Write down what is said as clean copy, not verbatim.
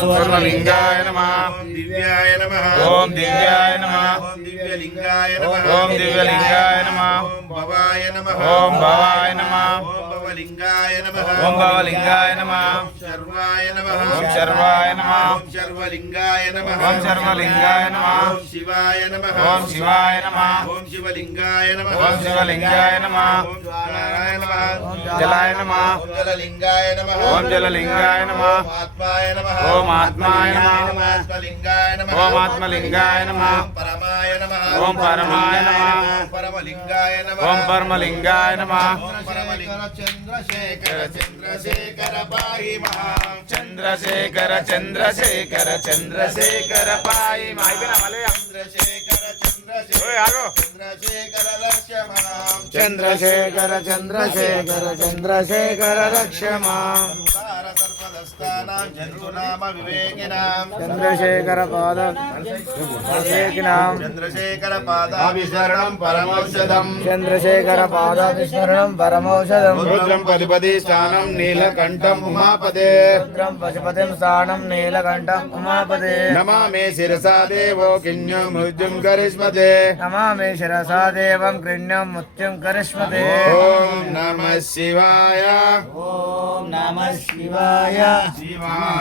सुवर्णलिंगाय नमः दिव्याय नमः ओम दिव्याय नमः दिव्यलिंगाय नमः ओम दिव्यलिंगाय नमः भवाय नमः ओम भवाय नमः भवलिंगाय नमः ओम भवलिंगाय नमः शर्वाय नमः ओम शर्वाय नमः शर्वलिंगाय नमः ओम शर्वलिंगाय नमः शिवाय नमः ओम शिवाय नमः ओम शिवलिंगाय नमः ओम शिवलिंगाय नमः ओम ज्वालाय नमः जलाय नमः ओम जललिंगाय नमः ओम जललिंगाय नमः ओम आत्माय नमः ओम आत्माय नमः आत्मलिंगाय नमः ओम आत्मलिंगाय नमः ओम परमाय नमः ओम परमाय नमः परमलिंगाय नमः ओम परमलिंगाय नमः चंद्रशेखर चंद्रशेखर पाहि मां चंद्रशेखर चंद्रशेखर चंद्रशेखर पाई माइबेना वाले चंद्रशेखर ओए आगो चंद्रशेखर रक्ष मां चंद्रशेखर चंद्रशेखर चंद्रशेखर रक्ष मां सर्वदस्तानां जन्तूनाम विवेकिनां चंद्रशेखर पाद विवेकिनां चंद्रशेखर पादाभिशरणं परमौषधं चंद्रशेखर पादाभिशरणं परमौषधं रुद्रं पशुपति स्थानं नीलकण्ठं उमापदे रुद्रं पशुपतिं स्थानं नीलकण्ठं उमापदे नमामि शिरसा देवो किन्यो मृत्युं करिष्मते नमामि शिरसा देवं कृण्यं मृत्युं करिष्मते ॐ नमः शिवाय ओम नमः शिवाय शिवाय